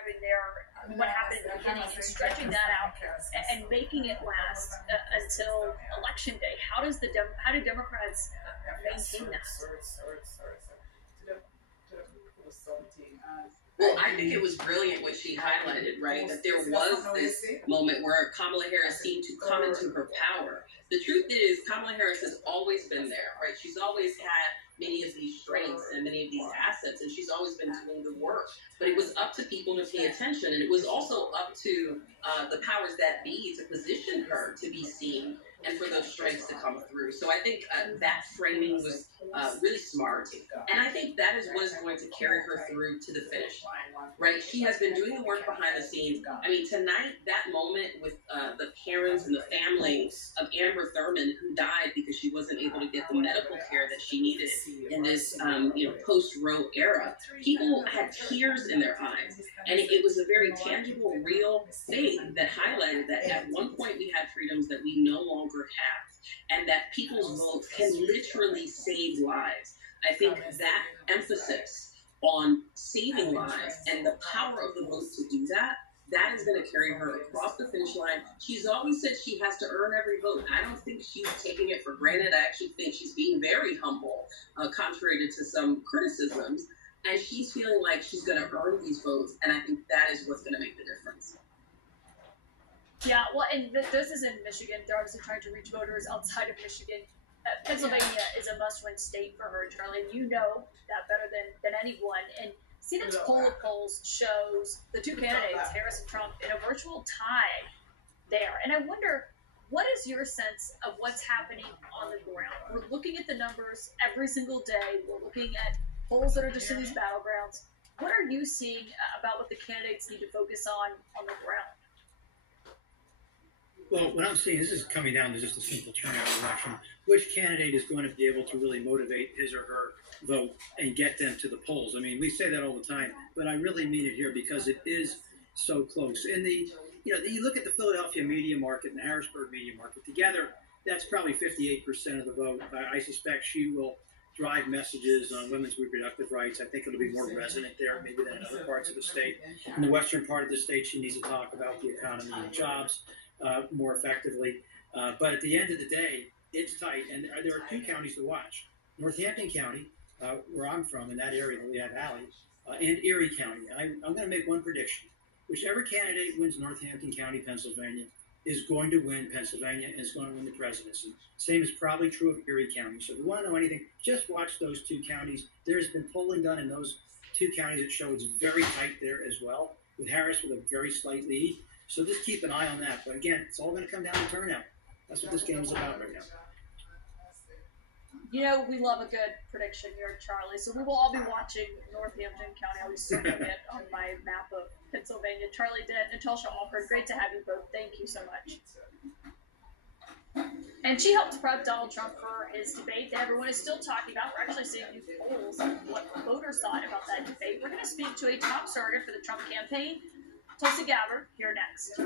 describing there what happened at the beginning and stretching that out and making it last until election day. How do Democrats maintain that? Well, I think it was brilliant what she highlighted, right? That there was this moment where Kamala Harris seemed to come into her power. The truth is, Kamala Harris has always been there, right? She's always had many of these strengths and many of these assets, and she's always been doing the work. But it was up to people to pay attention, and it was also up to the powers that be to position her to be seen and for those strengths to come through. So I think that framing was really smart, and I think that is what is going to carry her through to the finish line, right? She has been doing the work behind the scenes. I mean, tonight, that moment with the parents and the family of Amber Thurman, who died because she wasn't able to get the medical care that she needed in this, post-Roe era, people had tears in their eyes, and it was a very tangible, real thing that highlighted that at one point we had freedoms that we no longer have, and that people's votes can literally save lives. I think that emphasis on saving lives and the power of the vote to do that, that is going to carry her across the finish line. She's always said she has to earn every vote. I don't think she's taking it for granted. I actually think she's being very humble, contrary to some criticisms, and she's feeling like she's going to earn these votes, and I think that is what's going to make the difference. Yeah, well, and this is in Michigan. They're obviously trying to reach voters outside of Michigan. Pennsylvania is a must-win state for her, Charlie. You know that better than anyone. And CNN's poll of polls shows the two candidates, Harris and Trump, in a virtual tie there. And I wonder, what is your sense of what's happening on the ground? We're looking at the numbers every single day. We're looking at polls that are just in these battlegrounds. What are you seeing about what the candidates need to focus on the ground? Well, what I'm seeing, this is coming down to just a simple turnout election. Which candidate is going to be able to really motivate his or her vote and get them to the polls? I mean, we say that all the time, but I really mean it here because it is so close. And you look at the Philadelphia media market and the Harrisburg media market together, that's probably 58% of the vote. I suspect she will drive messages on women's reproductive rights. I think it'll be more resonant there maybe than in other parts of the state. In the western part of the state, she needs to talk about the economy and jobs more effectively. But at the end of the day, it's tight, and there are two counties to watch. Northampton County, where I'm from, in that area, the Lehigh Valley, and Erie County. I'm going to make one prediction. Whichever candidate wins Northampton County, Pennsylvania, is going to win Pennsylvania and is going to win the presidency. Same is probably true of Erie County. So if you want to know anything, just watch those two counties. There's been polling done in those two counties that show it's very tight there as well, with Harris with a very slight lead. So just keep an eye on that. But again, it's all going to come down to turnout. That's what this game is about right now. You know, we love a good prediction here, Charlie. So we will all be watching Northampton County. I'll be circling it on my map of Pennsylvania. Charlie Dent, Natasha Alford, great to have you both. Thank you so much. And she helped prep Donald Trump for his debate that everyone is still talking about. We're actually seeing new polls on what voters thought about that debate. We're going to speak to a top surrogate for the Trump campaign, Tulsi Gabbard, here next.